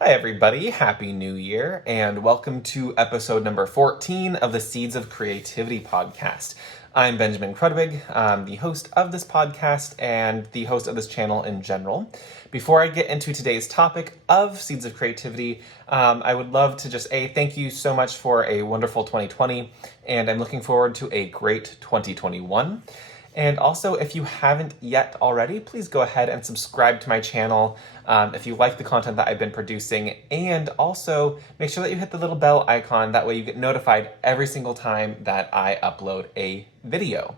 Hi, everybody. Happy New Year, and welcome to episode number 14 of the Seeds of Creativity podcast. I'm Benjamin Crudwig. I'm the host of this podcast and the host of this channel in general. Before I get into today's topic of Seeds of Creativity, I would love to just thank you so much for a wonderful 2020, and I'm looking forward to a great 2021. And also, if you haven't yet already, please go ahead and subscribe to my channel if you like the content that I've been producing. And also, make sure that you hit the little bell icon. That way you get notified every single time that I upload a video.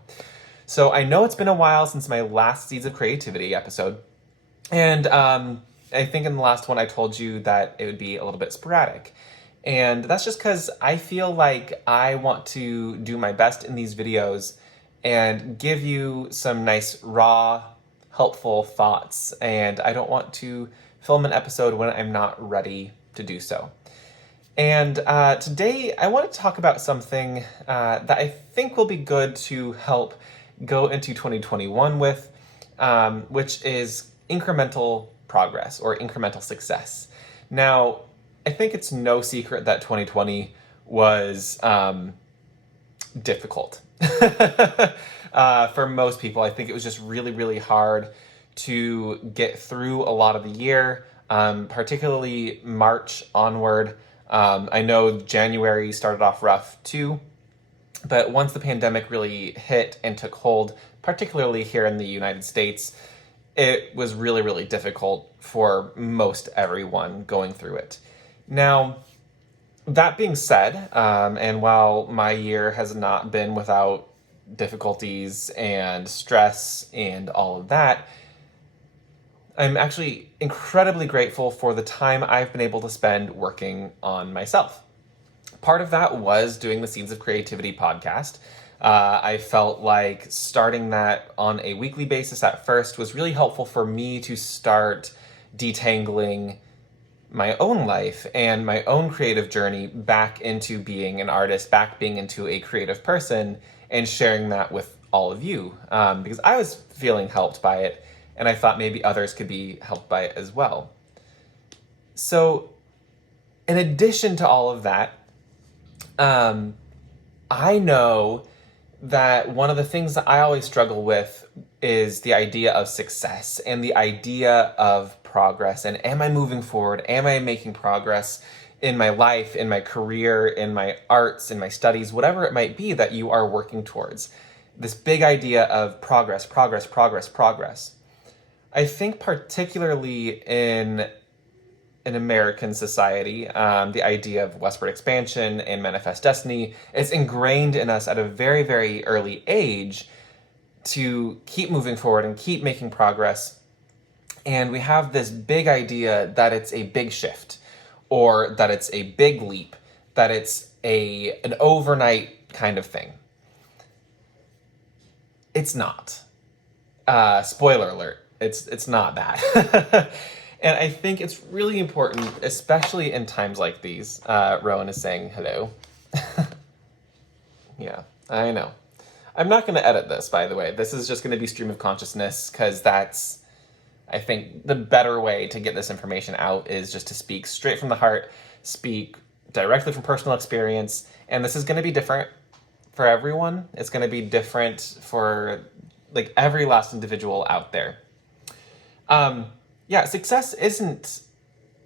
So I know it's been a while since my last Seeds of Creativity episode. And I think in the last one I told you that it would be a little bit sporadic. And that's just because I feel like I want to do my best in these videos and give you some nice, raw, helpful thoughts. And I don't want to film an episode when I'm not ready to do so. And today I want to talk about something that I think will be good to help go into 2021 with, which is incremental progress or incremental success. Now, I think it's no secret that 2020 was difficult. For most people, I think it was just really, really hard to get through a lot of the year, particularly March onward. I know January started off rough too, but once the pandemic really hit and took hold, particularly here in the United States, it was really, really difficult for most everyone going through it. Now, that being said, and while my year has not been without difficulties and stress and all of that, I'm actually incredibly grateful for the time I've been able to spend working on myself. Part of that was doing the Seeds of Creativity podcast. I felt like starting that on a weekly basis at first was really helpful for me to start detangling my own life and my own creative journey back into being an artist, back being into a creative person, and sharing that with all of you. Because I was feeling helped by it, and I thought maybe others could be helped by it as well. So, in addition to all of that, I know that one of the things that I always struggle with is the idea of success and the idea of progress. And am I moving forward? Am I making progress in my life, in my career, in my arts, in my studies, whatever it might be that you are working towards? This big idea of progress, progress, progress, progress. I think particularly in American society, the idea of westward expansion and manifest destiny is ingrained in us at a very, very early age to keep moving forward and keep making progress. And we have this big idea that it's a big shift, or that it's a big leap, that it's an overnight kind of thing. It's not. Spoiler alert, it's not that. And I think it's really important, especially in times like these. Rowan is saying hello. Yeah, I know. I'm not going to edit this, by the way. This is just going to be stream of consciousness, because that's, I think, the better way to get this information out is just to speak straight from the heart, speak directly from personal experience, and this is going to be different for everyone. It's going to be different for like every last individual out there. Yeah, success isn't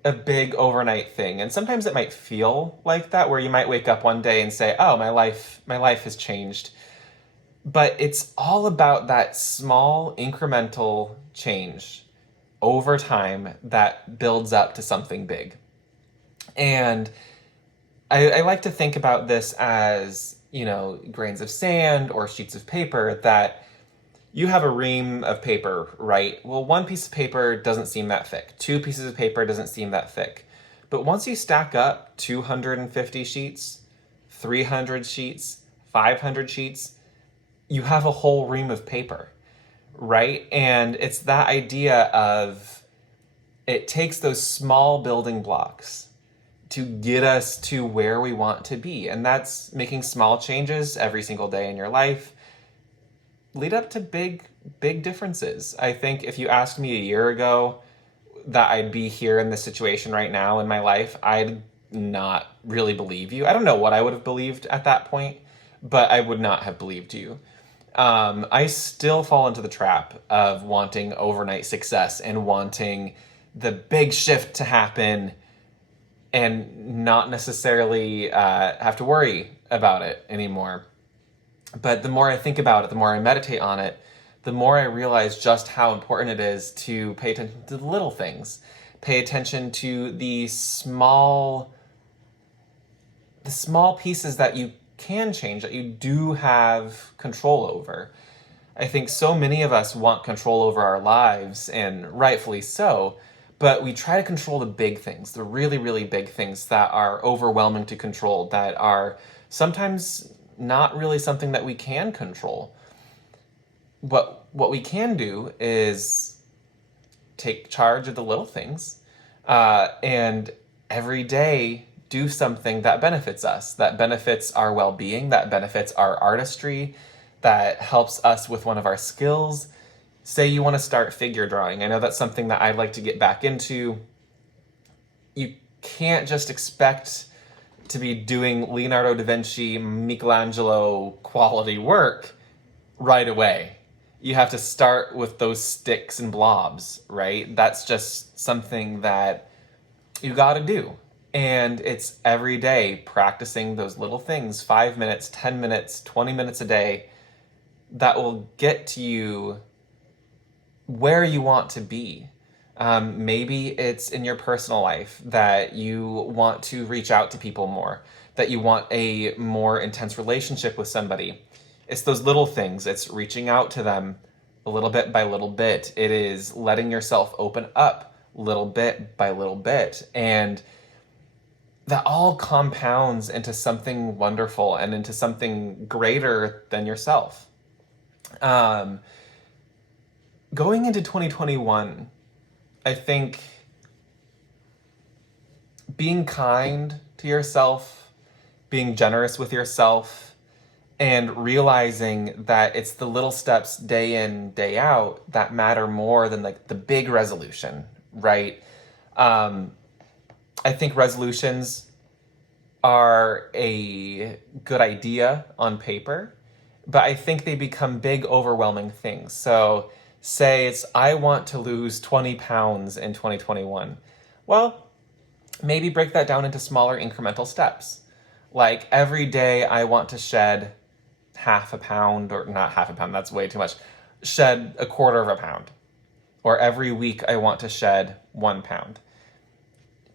a big overnight thing, and sometimes it might feel like that, where you might wake up one day and say, "Oh, my life has changed." But it's all about that small incremental change over time that builds up to something big. And I like to think about this as, grains of sand or sheets of paper, that you have a ream of paper, right? Well, one piece of paper doesn't seem that thick. Two pieces of paper doesn't seem that thick. But once you stack up 250 sheets, 300 sheets, 500 sheets, you have a whole ream of paper, right? And it's that idea of it takes those small building blocks to get us to where we want to be. And that's making small changes every single day in your life lead up to big differences. I think if you asked me a year ago, that I'd be here in this situation right now in my life, I'd not really believe you. I don't know what I would have believed at that point, but I would not have believed you. I still fall into the trap of wanting overnight success and wanting the big shift to happen and not necessarily have to worry about it anymore. But the more I think about it, the more I meditate on it, the more I realize just how important it is to pay attention to the little things. Pay attention to the small pieces that you can change, that you do have control over. I think so many of us want control over our lives, and rightfully so, but we try to control the big things, the really, really big things that are overwhelming to control, that are sometimes not really something that we can control. What we can do is take charge of the little things, and every day do something that benefits us, that benefits our well-being, that benefits our artistry, that helps us with one of our skills. Say you want to start figure drawing. I know that's something that I'd like to get back into. You can't just expect to be doing Leonardo da Vinci, Michelangelo quality work right away. You have to start with those sticks and blobs, right? That's just something that you got to do. And it's every day practicing those little things, 5 minutes, 10 minutes, 20 minutes a day, that will get to you where you want to be. Maybe it's in your personal life that you want to reach out to people more, that you want a more intense relationship with somebody. It's those little things. It's reaching out to them a little bit by little bit. It is letting yourself open up little bit by little bit. And that all compounds into something wonderful and into something greater than yourself. Going into 2021, I think being kind to yourself, being generous with yourself, and realizing that it's the little steps day in, day out that matter more than like the big resolution, right? I think resolutions are a good idea on paper, but I think they become big, overwhelming things. So say it's, I want to lose 20 pounds in 2021. Well, maybe break that down into smaller incremental steps. Like every day I want to shed half a pound, or not half a pound, that's way too much. Shed a quarter of a pound. Or every week I want to shed 1 pound.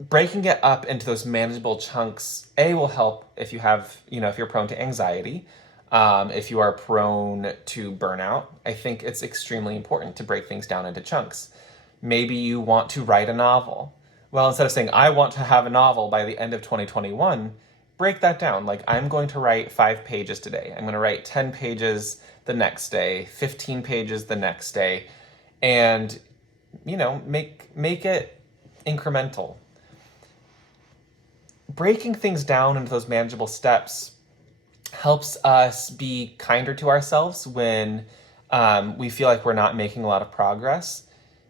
Breaking it up into those manageable chunks, will help if you have, if you're prone to anxiety, if you are prone to burnout. I think it's extremely important to break things down into chunks. Maybe you want to write a novel. Well, instead of saying, I want to have a novel by the end of 2021, break that down. Like, I'm going to write 5 pages today. I'm going to write 10 pages the next day, 15 pages the next day, and, make it incremental. Breaking things down into those manageable steps helps us be kinder to ourselves when we feel like we're not making a lot of progress.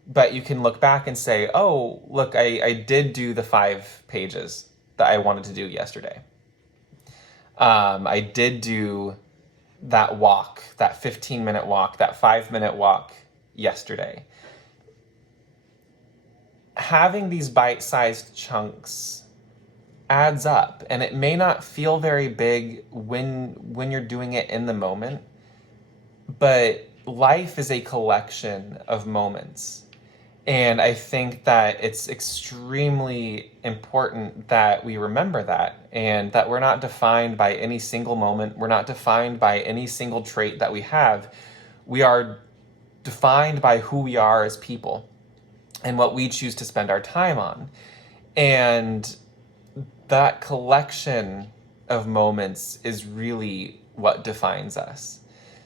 But you can look back and say, oh, look, I did do the 5 pages that I wanted to do yesterday. I did do that walk, that 15-minute walk, that 5-minute walk yesterday. Having these bite-sized chunks adds up, and it may not feel very big when you're doing it in the moment, but life is a collection of moments. And I think that it's extremely important that we remember that, and that we're not defined by any single moment. We're not defined by any single trait that we have. We are defined by who we are as people and what we choose to spend our time on. And that collection of moments is really what defines us.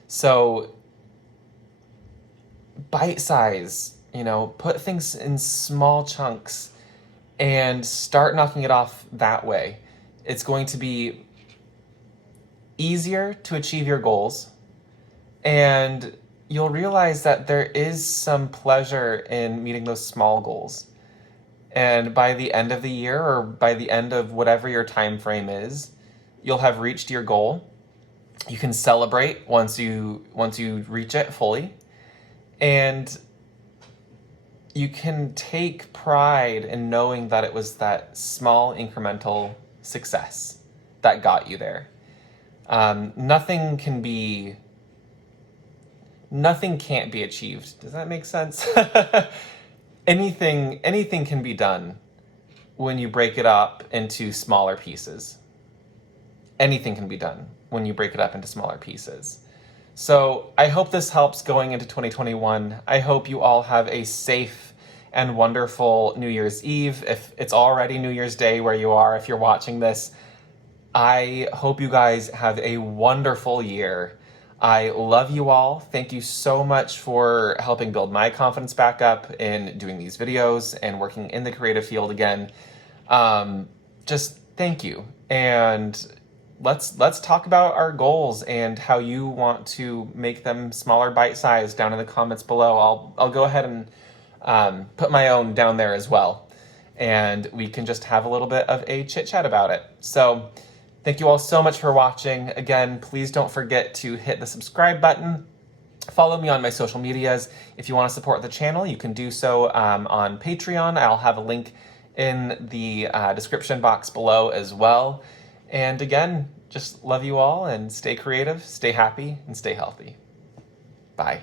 So bite size, put things in small chunks and start knocking it off that way. It's going to be easier to achieve your goals, and you'll realize that there is some pleasure in meeting those small goals. And by the end of the year, or by the end of whatever your time frame is, you'll have reached your goal. You can celebrate once you reach it fully. And you can take pride in knowing that it was that small incremental success that got you there. Nothing can't be achieved. Does that make sense? Anything can be done when you break it up into smaller pieces. Anything can be done when you break it up into smaller pieces. So I hope this helps going into 2021. I hope you all have a safe and wonderful New Year's Eve. If it's already New Year's Day where you are, if you're watching this, I hope you guys have a wonderful year. I love you all. Thank you so much for helping build my confidence back up in doing these videos and working in the creative field again. Just thank you. And let's talk about our goals and how you want to make them smaller, bite-sized down in the comments below. I'll go ahead and put my own down there as well. And we can just have a little bit of a chit-chat about it. So thank you all so much for watching. Again, please don't forget to hit the subscribe button. Follow me on my social medias. If you want to support the channel, you can do so on Patreon. I'll have a link in the description box below as well. And again, just love you all and stay creative, stay happy, and stay healthy. Bye.